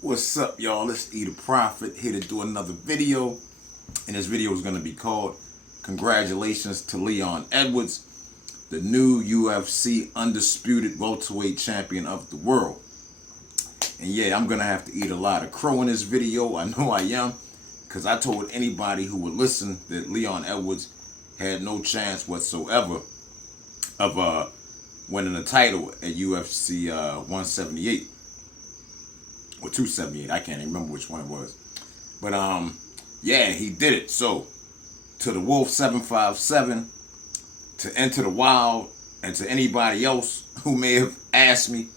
What's up, y'all? It's E the Prophet here to do another video. And this video is going to be called Congratulations to Leon Edwards, the new UFC Undisputed Welterweight Champion of the world. And yeah, I'm going to have to eat a lot of crow in this video. I know I am. Because I told anybody who would listen that Leon Edwards had no chance whatsoever of winning the title at UFC 178. Or 278, I can't even remember which one it was. But yeah, he did it. So, to the Wolf 757, to Enter the Wild, and to anybody else who may have asked me,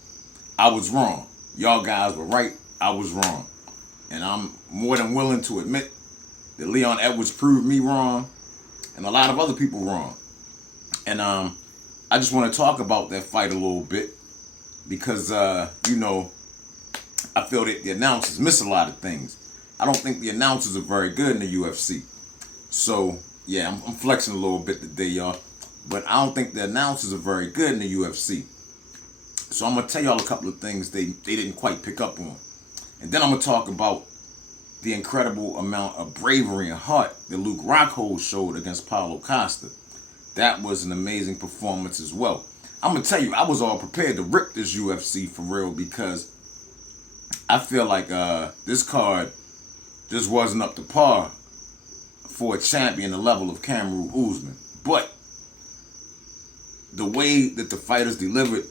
I was wrong. Y'all guys were right, I was wrong. And I'm more than willing to admit that Leon Edwards proved me wrong, and a lot of other people wrong. And I just want to talk about that fight a little bit, because, you know, I feel that the announcers miss a lot of things. I don't think the announcers are very good in the UFC. So, yeah, I'm flexing a little bit today, y'all. But I don't think the announcers are very good in the UFC. So I'm going to tell y'all a couple of things they didn't quite pick up on. And then I'm going to talk about the incredible amount of bravery and heart that Luke Rockhold showed against Paulo Costa. That was an amazing performance as well. I'm going to tell you, I was all prepared to rip this UFC for real, because I feel like this card just wasn't up to par for a champion the level of Kamaru Usman. But the way that the fighters delivered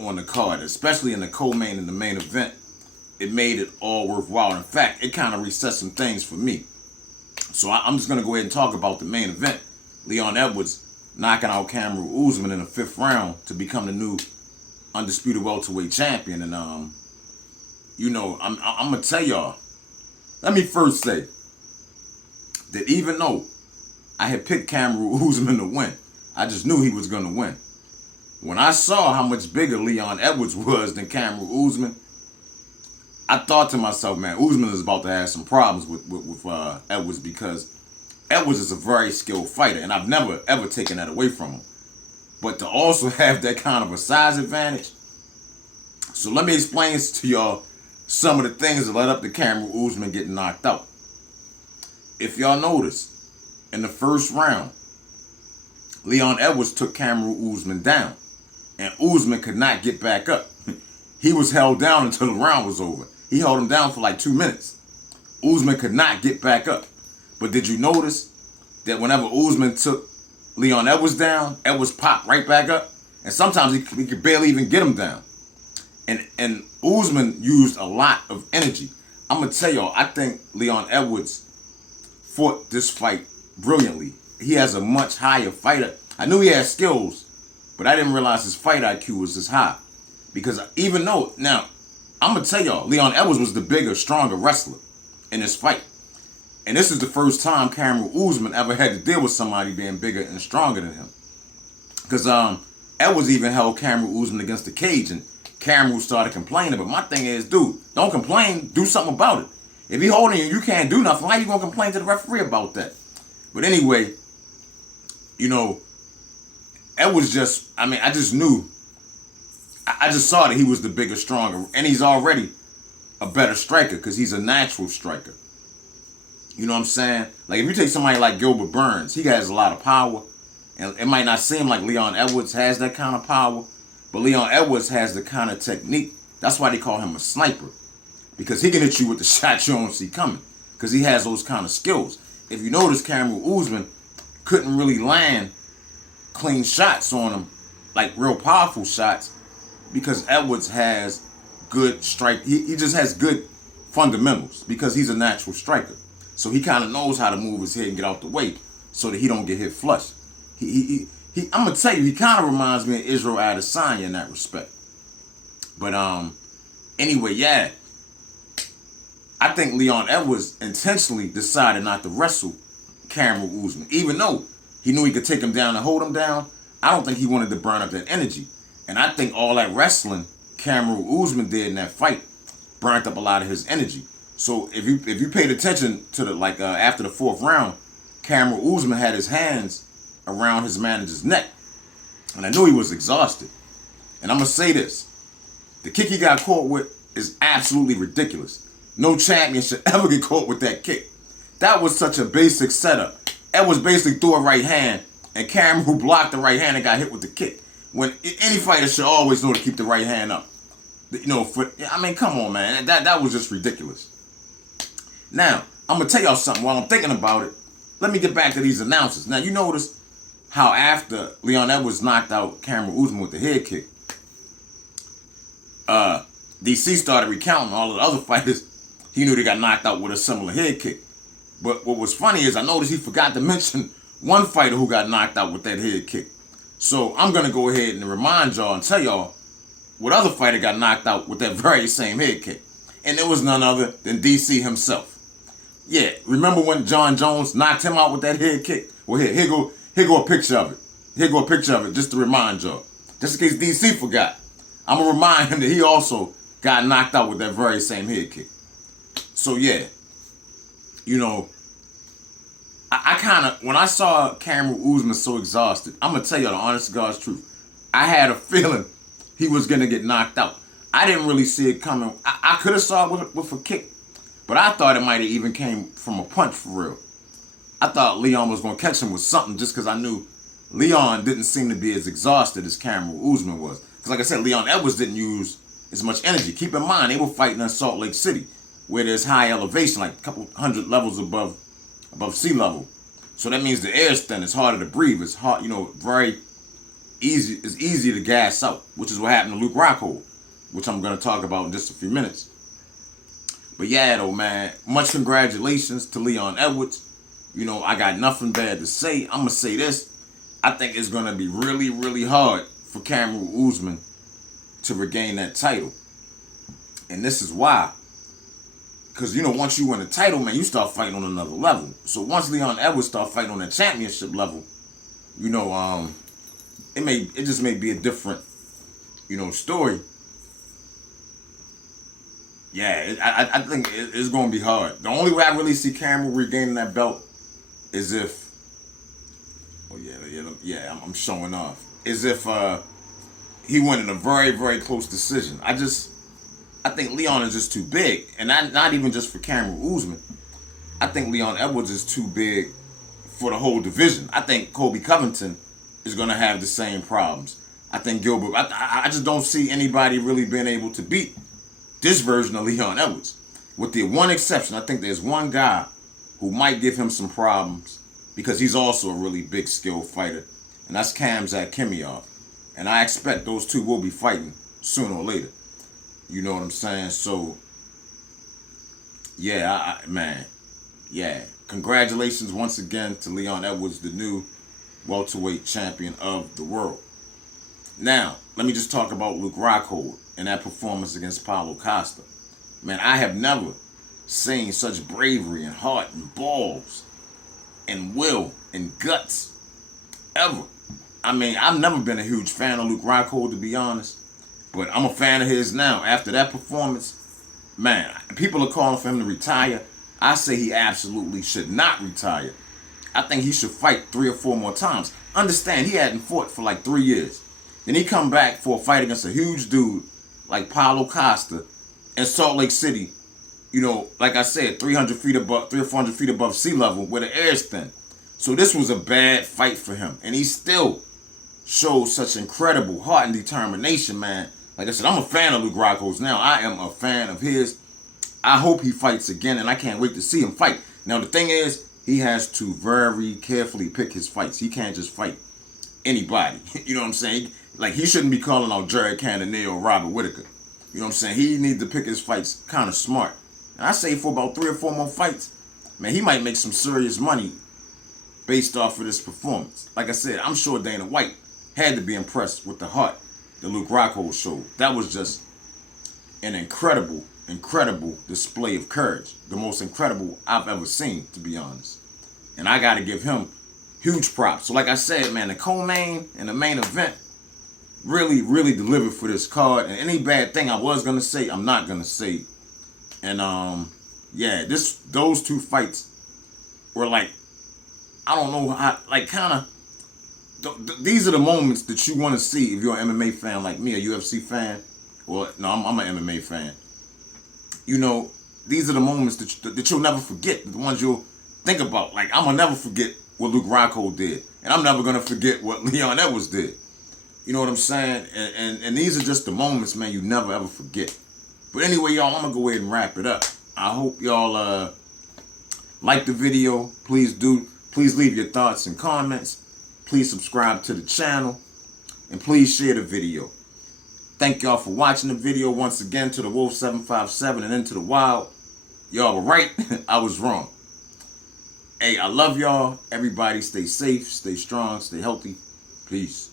on the card, especially in the co-main and the main event, it made it all worthwhile. In fact, it kind of reset some things for me. So I'm just going to go ahead and talk about the main event. Leon Edwards knocking out Kamaru Usman in the 5th round to become the new undisputed welterweight champion. And you know, I'm going to tell y'all, let me first say that even though I had picked Kamaru Usman to win, I just knew he was going to win. When I saw how much bigger Leon Edwards was than Kamaru Usman, I thought to myself, man, Usman is about to have some problems with Edwards, because Edwards is a very skilled fighter, and I've never, ever taken that away from him. But to also have that kind of a size advantage. So let me explain to y'all some of the things that led up to Kamaru Usman getting knocked out. If y'all notice, in the 1st round, Leon Edwards took Kamaru Usman down, and Usman could not get back up. He was held down until the round was over. He held him down for like 2 minutes. Usman could not get back up. But did you notice that whenever Usman took Leon Edwards down, Edwards popped right back up? And sometimes he could barely even get him down. And Usman used a lot of energy. I'm going to tell y'all, I think Leon Edwards fought this fight brilliantly. He has a much higher fighter. I knew he had skills, but I didn't realize his fight IQ was this high. Because even though, now, I'm going to tell y'all, Leon Edwards was the bigger, stronger wrestler in this fight. And this is the first time Kamaru Usman ever had to deal with somebody being bigger and stronger than him. Because Edwards even held Kamaru Usman against the cage, and Kamaru started complaining. But my thing is, dude, don't complain. Do something about it. If he holding you, you can't do nothing. How you going to complain to the referee about that? But anyway, you know, Edwards just, I mean, I just knew. I just saw that he was the bigger, stronger. And he's already a better striker, because he's a natural striker. You know what I'm saying? Like, if you take somebody like Gilbert Burns, he has a lot of power. And it might not seem like Leon Edwards has that kind of power, but Leon Edwards has the kind of technique. That's why they call him a sniper, because he can hit you with the shot you don't see coming, because he has those kind of skills. If you notice, Kamaru Usman couldn't really land clean shots on him, like real powerful shots, because Edwards has good strike. He just has good fundamentals, because he's a natural striker. So he kind of knows how to move his head and get out the way so that he don't get hit flush. I'm going to tell you, he kind of reminds me of Israel Adesanya in that respect. But anyway, yeah. I think Leon Edwards intentionally decided not to wrestle Kamaru Usman. Even though he knew he could take him down and hold him down, I don't think he wanted to burn up that energy. And I think all that wrestling Kamaru Usman did in that fight burnt up a lot of his energy. So if you paid attention to the after the 4th round, Kamaru Usman had his hands around his manager's neck, and I knew he was exhausted. And I'm gonna say this: the kick he got caught with is absolutely ridiculous. No champion should ever get caught with that kick. That was such a basic setup. Edwards basically threw a right hand, and Kamaru blocked the right hand and got hit with the kick. When any fighter should always know to keep the right hand up. You know, come on, man. That was just ridiculous. Now, I'm going to tell y'all something while I'm thinking about it. Let me get back to these announcers. Now, you notice how after Leon Edwards knocked out Kamaru Usman with the head kick, DC started recounting all of the other fighters he knew they got knocked out with a similar head kick. But what was funny is I noticed he forgot to mention one fighter who got knocked out with that head kick. So I'm going to go ahead and remind y'all and tell y'all what other fighter got knocked out with that very same head kick. And it was none other than DC himself. Yeah, remember when John Jones knocked him out with that head kick? Well, here go a picture of it. Here go a picture of it just to remind y'all. Just in case DC forgot. I'm going to remind him that he also got knocked out with that very same head kick. So, yeah. You know, I kind of, when I saw Kamaru Usman so exhausted, I'm going to tell you the honest to God's truth. I had a feeling he was going to get knocked out. I didn't really see it coming. I could have saw it with a kick, but I thought it might have even came from a punch for real. I thought Leon was going to catch him with something just because I knew Leon didn't seem to be as exhausted as Kamaru Usman was. Because like I said, Leon Edwards didn't use as much energy. Keep in mind, they were fighting in Salt Lake City, where there's high elevation, like a couple hundred levels above sea level. So that means the air's thin. It's harder to breathe. It's hard, very easy. It's easy to gas out, which is what happened to Luke Rockhold, which I'm going to talk about in just a few minutes. But yeah, though, man, much congratulations to Leon Edwards. I got nothing bad to say. I'm going to say this. I think it's going to be really, really hard for Kamaru Usman to regain that title. And this is why. Because, once you win a title, man, you start fighting on another level. So once Leon Edwards start fighting on that championship level, it just may be a different, story. Yeah, I think it's going to be hard. The only way I really see Kamaru regaining that belt is if, I'm showing off, is if he won in a very, very close decision. I think Leon is just too big. And not even just for Kamaru Usman. I think Leon Edwards is too big for the whole division. I think Colby Covington is going to have the same problems. I think Gilbert, I just don't see anybody really being able to beat this version of Leon Edwards. With the one exception, I think there's one guy who might give him some problems because he's also a really big skilled fighter. And that's Khamzat Chimaev. And I expect those two will be fighting sooner or later. You know what I'm saying? So, yeah, congratulations once again to Leon Edwards, the new welterweight champion of the world. Now, let me just talk about Luke Rockhold and that performance against Paulo Costa. Man, I have never seen such bravery and heart and balls and will and guts ever. I mean, I've never been a huge fan of Luke Rockhold, to be honest. But I'm a fan of his now. After that performance, man, people are calling for him to retire. I say he absolutely should not retire. I think he should fight 3 or 4 more times. Understand, he hadn't fought for like 3 years. Then he come back for a fight against a huge dude like Paulo Costa in Salt Lake City. Like I said, 3 or 400 feet above sea level where the air's thin. So this was a bad fight for him. And he still showed such incredible heart and determination, man. Like I said, I'm a fan of Luke Rockhold now. I am a fan of his. I hope he fights again, and I can't wait to see him fight. Now, the thing is, he has to very carefully pick his fights. He can't just fight anybody. You know what I'm saying? Like, he shouldn't be calling out Jared Cannonier or Robert Whitaker. You know what I'm saying? He needs to pick his fights kind of smart. And I say for about 3 or 4 more fights, man, he might make some serious money based off of this performance. Like I said, I'm sure Dana White had to be impressed with the heart that Luke Rockhold showed. That was just an incredible display of courage. The most incredible I've ever seen, to be honest. And I got to give him huge props. So like I said, man, the co-main and the main event really delivered for this card. And any bad thing I was going to say, I'm not going to say. And those 2 fights were like, I don't know how, like kind of, these are the moments that you want to see if you're an MMA fan like me, a UFC fan. Well, no, I'm an MMA fan. you know, these are the moments that you'll never forget, the ones you'll think about. Like, I'm going to never forget what Luke Rockhold did, and I'm never going to forget what Leon Edwards did. You know what I'm saying? And these are just the moments, man, you never ever forget. But anyway, y'all, I'm going to go ahead and wrap it up. I hope y'all like the video. Please leave your thoughts and comments. Please subscribe to the channel. And please share the video. Thank y'all for watching the video once again. To the Wolf 757 and Into the Wild. Y'all were right. I was wrong. Hey, I love y'all. Everybody stay safe, stay strong, stay healthy. Peace.